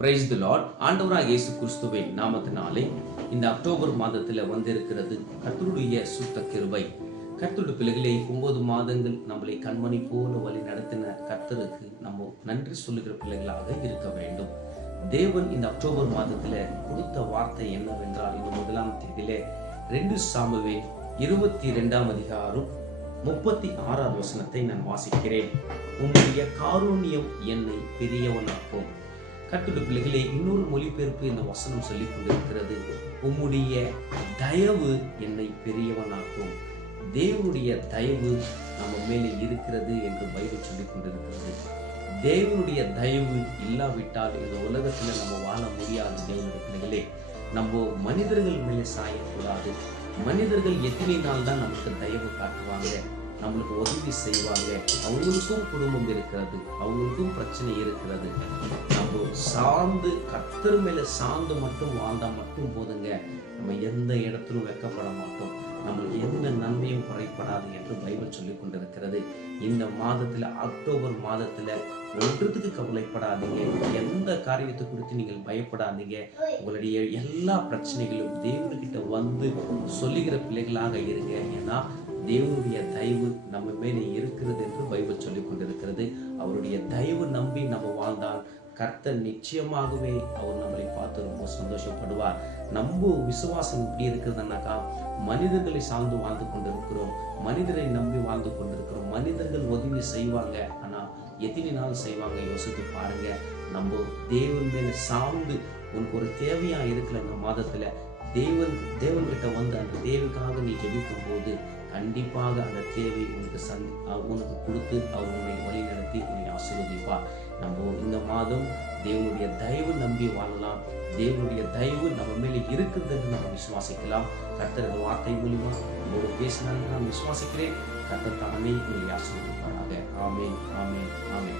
Praise the Lord ஆண்டவராக இயேசு கிறிஸ்துவின் நாமத்தினாலே இந்த அக்டோபர் மாதத்தில் வந்திருக்கிறது கர்த்தருடைய சுத்த கிருபை. கர்த்தருடைய பிள்ளைகளை ஒன்பது மாதங்கள் நம்மளை கண்மணி போல வழி நடத்தின கர்த்தருக்கு நம்ம நன்றி சொல்லுகிற பிள்ளைகளாக இருக்க வேண்டும். தேவன் இந்த அக்டோபர் மாதத்தில் கொடுத்த வார்த்தை என்னவென்றால் இந்த முதலாம் தேதியிலே ரெண்டு சாமுவே இருபத்தி ரெண்டாம் அதிகாரம் முப்பத்தி ஆறாவது வசனத்தை நான் வாசிக்கிறேன். உன்னுடைய காரூண்யம் என்னை பெரியவனாக்கும். கட்டுடு பிள்ளைகளே இன்னொரு மொழிபெயர்ப்பு இந்த வசனம் சொல்லி கொண்டிருக்கிறது. உம்முடைய தயவு என்னை பெரியவனாக்கும். தேவனுடைய தயவு நம்ம மேலே இருக்கிறது என்று பைபிள் சொல்லிக் கொண்டிருக்கிறது. தேவனுடைய தயவு இல்லாவிட்டால் இந்த உலகத்தில் நம்ம வாழ முடியாது தேவனுடைய பிள்ளைகளே. நம்ம மனிதர்கள் மேலே சாயக்கூடாது. மனிதர்கள் எத்தனை நாள் தான் நமக்கு தயவு காட்டுவாங்க. நம்மளுக்கு உதவி செய்வாங்க. அவங்களுக்கும் குடும்பம் இருக்கிறது. அவங்களுக்கும் பிரச்சனை இருக்கிறது. நம்ம சார்ந்து கத்தர் மேல சார்ந்து மட்டும் வாழ்ந்தா மட்டும் போதுங்க. நம்ம எந்த இடத்திலும் வெக்கப்பட மாட்டோம். நம்மளுக்கு எந்த நன்மையும் குறைப்படாது என்று பைபிள் சொல்லி கொண்டிருக்கிறது. இந்த மாதத்துல அக்டோபர் மாதத்துல ஒன்றுத்துக்கு கவலைப்படாதீங்க. எந்த காரியத்தை குறித்து நீங்கள் பயப்படாதீங்க. உங்களுடைய எல்லா பிரச்சனைகளும் தேவன்கிட்ட வந்து சொல்லுகிற பிள்ளைகளாக இருங்க. ஏன்னா தேவனுடைய தயவு நம்ம மேலே இருக்கிறது என்று பைபிள் சொல்லிக் கொண்டிருக்கிறது. அவருடைய தயவு நம்பி நம்ம வாழ்ந்தால் கர்த்தர் நிச்சயமாகவே அவர் நம்மளை பார்த்து ரொம்ப சந்தோஷப்படுவார். நம்ம விசுவாசம் எப்படி இருக்கிறதுனாக்கா மனிதர்களை சார்ந்து வாழ்ந்து கொண்டிருக்கிறோம். மனிதரை நம்பி வாழ்ந்து கொண்டிருக்கிறோம். மனிதர்கள் உதவி செய்வாங்க. ஆனால் எத்தனை நாள் செய்வாங்க? யோசித்து பாருங்க. நம்ம தேவன் மேலே சார்ந்து உனக்கு ஒரு தேவையாக இருக்கிற இந்த மாதத்தில்? தேவன் தேவன்கிட்ட வந்து அந்த தேவைக்காக நீ ஜெபிக்கும் போது கண்டிப்பாக அந்த தேவை உனக்கு சந்தி உனக்கு கொடுத்து அவர் உன்னை வழி நடத்தி உன்னை ஆசீர்வதிப்பார். நம்ம இந்த மாதம் தேவனுடைய தயவு நம்பி வாழலாம். தேவனுடைய தயவு நம்ம மேலே இருக்குதுன்னு நம்ம விசுவாசிக்கலாம். கர்த்தரது வார்த்தை மூலிமா உங்களோட பேசினாங்க நான் விசுவாசிக்கிறேன். கர்த்தர் தானே உங்களை ஆசீர்வதிப்பாராக. ஆமே ஆமே ஆமே